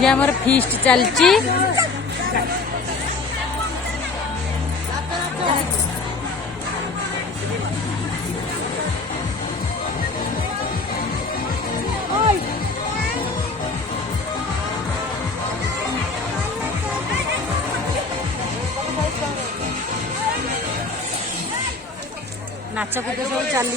ये हमारे फीस्ट चलची नाच कूद सब चली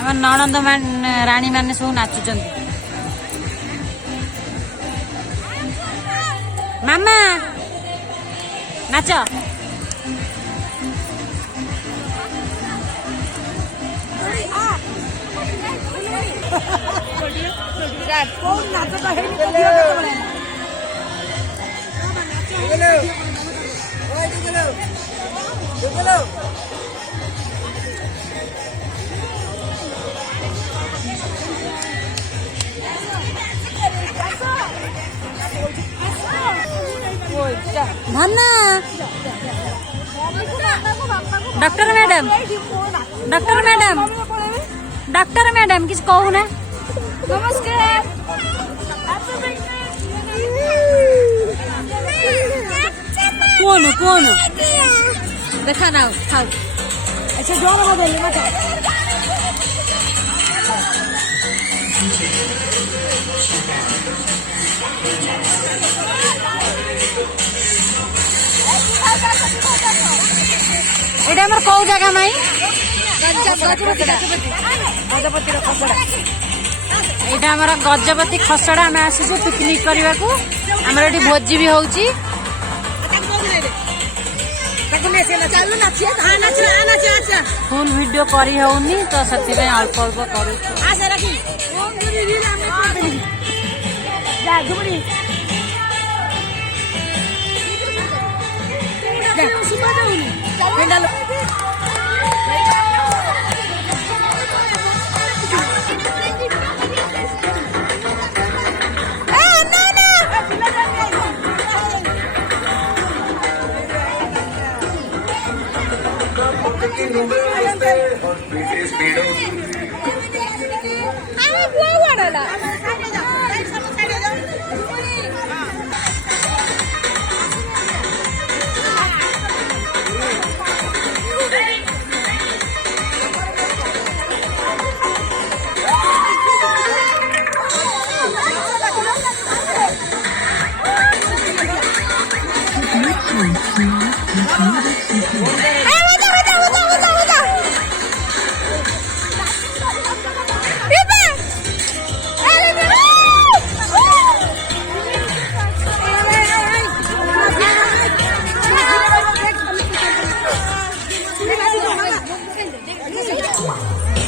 आ ननंद राणी मैंने सब नाचुं मामा नाच Dhanna doctor madam doctor madam doctor madam किसी कहू ना नमस्कार कौन कौन देखा ना खाओ अच्छा जोर बदल मत एटा हमर कौ जगह माई गजपति खसड़ा एटा हमर गजपति खसड़ा आम आसीचु पिकनिक करने को आमर एटी भोजी भी होउची फुल वीडियो करी होउनी तो सती में अल्प अल्प करू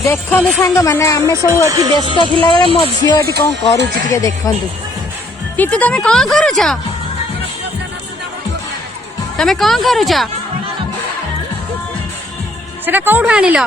देखु सांग मैंने आम सब ये व्यस्त थिला बेले मो झी ये कौन करुच्ची देखु तीतु तमें कौन करुच तमें कौन करुच सेटा कौटू आनिल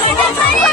Hey,